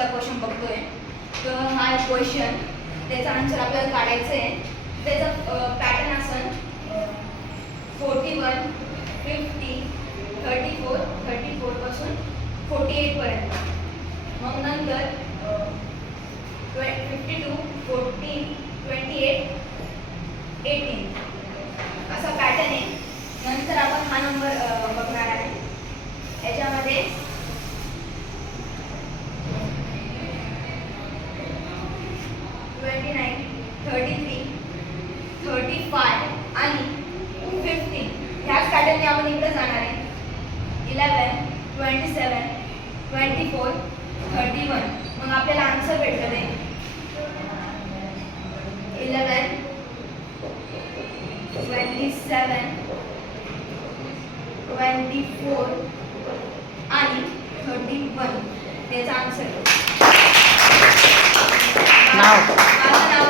मधला क्वेश्चन बघतोय. तर हा एक क्वेश्चन, त्याचा आन्सर आपल्याला काढायचं आहे. त्याचा पॅटर्न असेल 41, 50, 34, 34 पासून 48 पर्यंत. मग नंतर 52, 14, 28, 18 असा पॅटर्न आहे. नंतर आपण हा नंबर बघणार आहे. याच्यामध्ये 29, 33, 35 आणि 15 ह्याच पॅटर्नने आपण इकडे जाणार आहे. 11, 27, 24, 31. मग आपल्याला आन्सर भेटलं आहे 11, 27, 24 आणि 31. त्याचा आन्सर नाव माझं नाव